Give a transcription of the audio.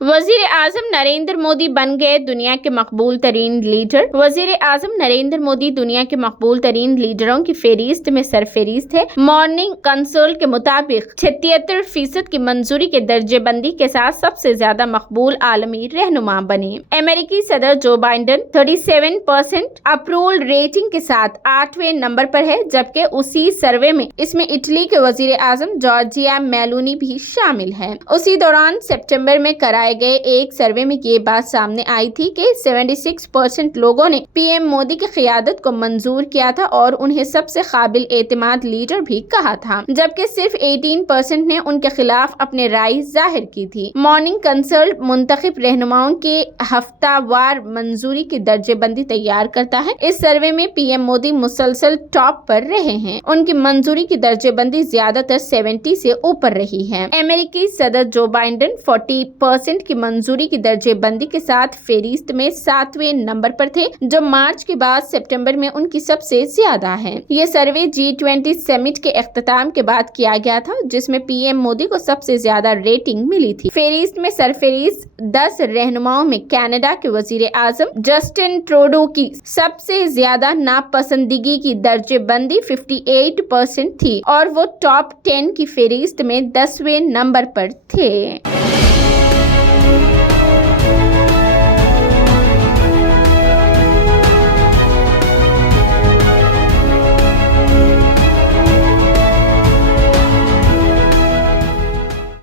वजीर आजम नरेंद्र मोदी बन गए दुनिया के मकबूल तरीन लीडर। वजीर आजम नरेंद्र मोदी दुनिया के मकबूल तरीन लीडरों की फहरिस्त में सरफहरिस्त है। मॉर्निंग कंसल्ट के मुताबिक 76% की मंजूरी के दर्जे बंदी के साथ सबसे ज्यादा मकबूल आलमी रहनुमा बने। अमेरिकी सदर जो बाइडेन 37% अप्रूवल रेटिंग के साथ 8वें नंबर पर है, जबकि उसी सर्वे में इसमें इटली के वजीर आजम जॉर्जिया मेलोनी भी शामिल है। उसी दौरान सितंबर में कराए गए एक सर्वे में ये बात सामने आई थी कि 76% लोगों ने पीएम मोदी की क़ियादत को मंजूर किया था और उन्हें सबसे काबिल एतमाद लीडर भी कहा था, जबकि सिर्फ 18% ने उनके खिलाफ अपने राय जाहिर की थी। मॉर्निंग कंसल्ट मुंतखब रहनुमाओं के हफ्तावार मंजूरी की दर्जेबंदी तैयार करता है। इस सर्वे में पीएम मोदी मुसलसल टॉप पर रहे हैं। उनकी मंजूरी की दर्जेबंदी ज्यादातर 70 से ऊपर रही है। अमेरिकी सदर जो बाइडेन 40% की मंजूरी की दर्जेबंदी के साथ फहरिस्त में 7वें नंबर पर थे, जो मार्च के बाद सितंबर में उनकी सबसे ज्यादा है। ये सर्वे G20 समिट के इख्तिताम के बाद किया गया था, जिसमें पीएम मोदी को सबसे ज्यादा रेटिंग मिली थी। फहरिस्त में सरफहरिस्त 10 रहनुमाओं में कनाडा के वजीर आजम जस्टिन ट्रूडो की सबसे ज्यादा नापसंदगी की दर्जेबंदी 58% थी और वो टॉप 10 की फहरिस्त में 10वें नंबर पर थे।